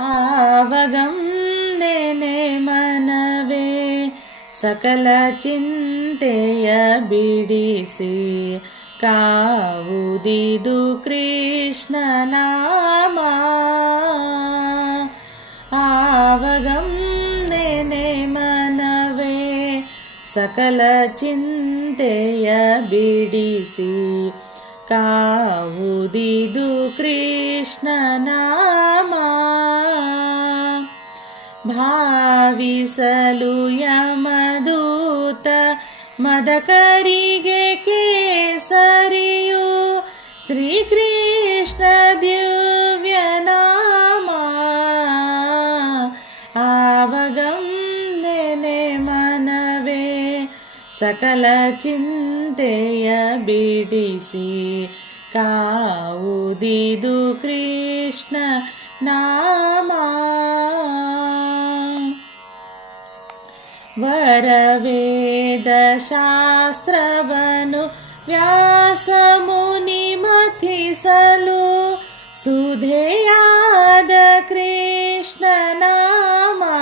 आवगं नेने मनवे सकल चिन्तेय बिडिसि। कावुदिदु कृष्णनामा आवगं नेने मनवे सकल चिन्तेय बिडिसि। कावुदिदु कृष्णनामा भाविसलु यमदूत मदकरिगे केसरियु श्रीकृष्ण दिव्यनामा आवगं नेने मनवे सकल बिडिसि कावुदिदु कृष्ण वेद शास्त्र सुधेयाद कृष्णनामा।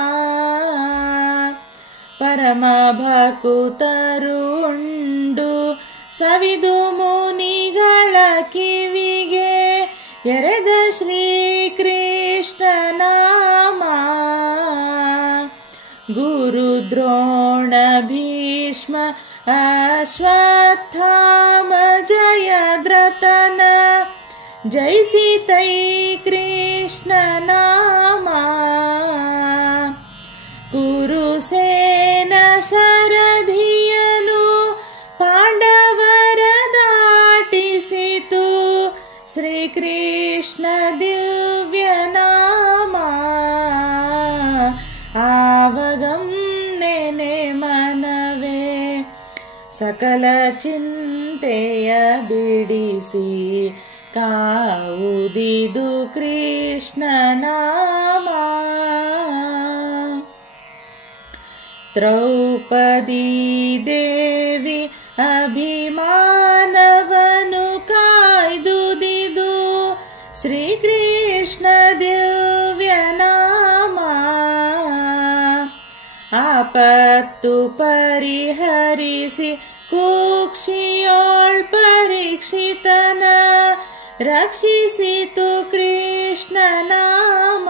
परमभकुतरुण्डु सविदुमुनिगळ किविगे। यरद श्री गुरुद्रोण भीष्म अश्वत्थाम जयद्रतन। जय सीतै कृष्णनामा कुरुसेन शरधियनु पाण्डवर दाटिसितु श्रीकृष्ण दिव्यनामा। आवगं सकल चिन्तेय बिडिसि कावुदिदु कृष्णनामा द्रौपदी देवी अभिमानवनु ಆಪತ್ತು ಪರಿಹರಿಸಿ ಕುಕ್ಷಿಯೋಳ್ ಪರೀಕ್ಷಿತನ. ರಕ್ಷಿಸಿತು ಕೃಷ್ಣನಾಮ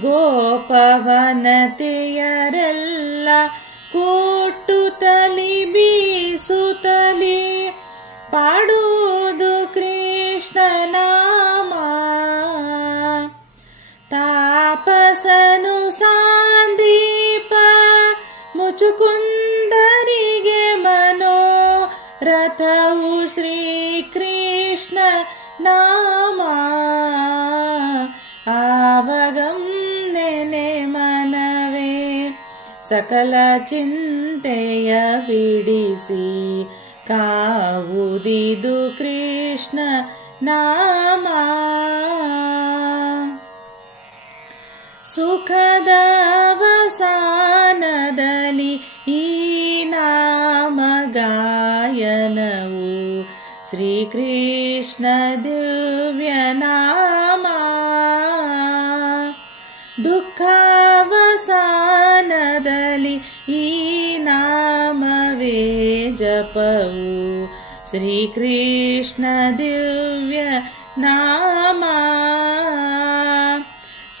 ಗೋಪವನತೆಯರೆಲ್ಲ ಕೂ ಮುಚುಕುಂದರಿಗೆ ಮನೋ ರಥವು ಶ್ರೀಕೃಷ್ಣ ನಾಮ आवगं नेने मनवे सकल चिन्तेय बिडिसि कावुदिदु कृष्ण नामा ಸುಖದವಸಾನದಲ್ಲಿ श्रीकृष्ण दिव्य नाम दुःखवसलि नामवे जपु श्रीकृष्ण दिव्य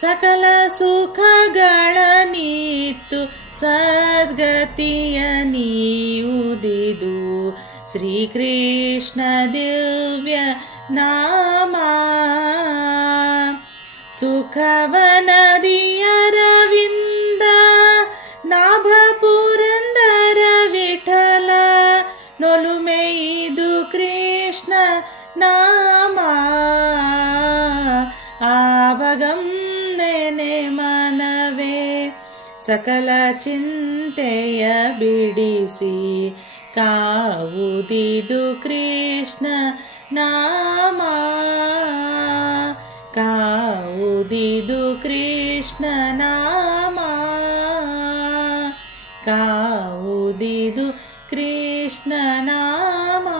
सकल सुख गणनि सद्गति नीदु श्रीकृष्णदिव्य नामा। सुखवनदियरविन्द नाभपुरन्दर विठल दु कृष्ण नामा। आवगे ने मनवे सकलचिन्तय बिडिसि। काुदिदु कृष्ण नामा। काुदिदु कृष्ण ना काुदिदु कृष्णनामा